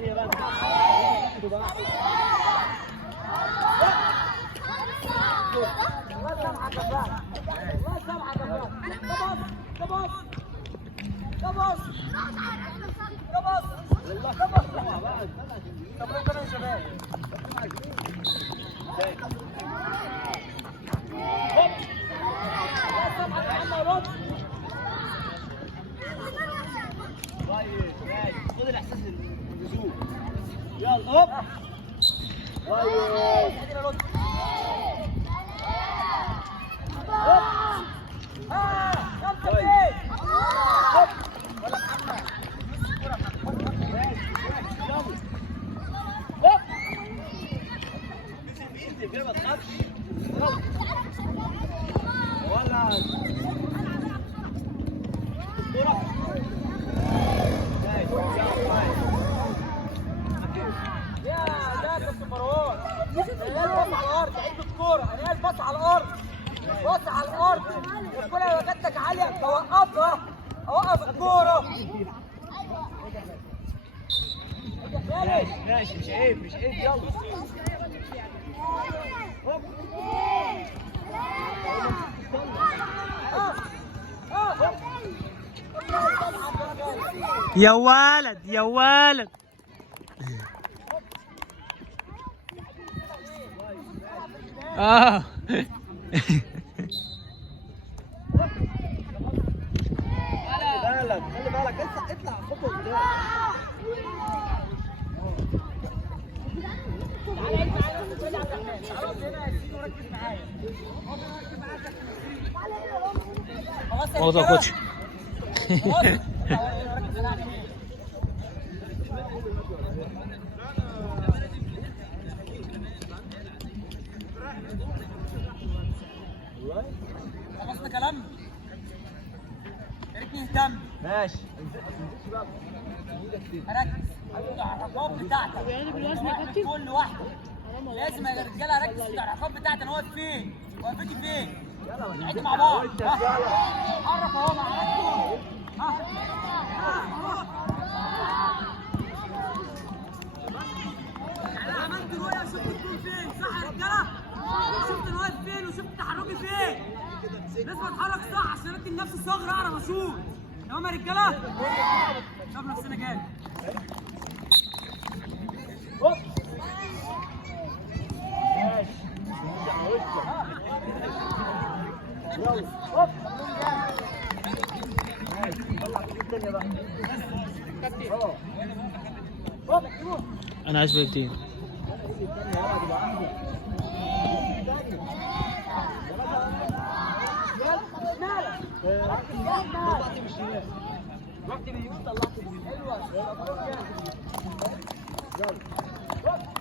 الثانية بقى. الله سامحك يا فهد. الله سامحك يا فهد. ده باص. ده باص. ده باص. والله ده باص. طب رد انا يا شباب. الله سامحك يا عم رد. طيب ماشي. خد الاحساس النزول. يلا هوب. طيب. ما تخافش. ولا الكرة. يا ده كابتن مروان. انا باص على الارض، عيد الكورة، انا باص على الارض. باص على الارض. الكورة لو جاتك عالية اوقفها. اوقف الكورة. ماشي مش عيب مش عيب. يلا يا ولد يا ولد. خلي بالك اطلع خطوه قدام. خلاص يا كوتش. خلصنا كلام. يا ريت نهتم. ماشي. ركز على الحركات بتاعتك. كل واحده لازم يا رجاله اركز في الحركات بتاعتي. انا واقف فين؟ وقفتي فين؟ نعيد مع بعض. حرك اهو مع نفسك. يعني انا عملت رؤيه وشفت الجول فين، صح يا رجاله؟ شفت انا واقف فين وشفت تحركي فين. لازم اتحرك صح عشان ادي لنفسي ثغره اعرف اشوط. تمام يا رجاله؟ شوف نفسنا جامد. هوب ماشي. يلا هوب ماشي. طلع في الدنيا بقى. هوب انا عايز بيتين. رحت باليمين طلعت باليمين. حلوه. يلا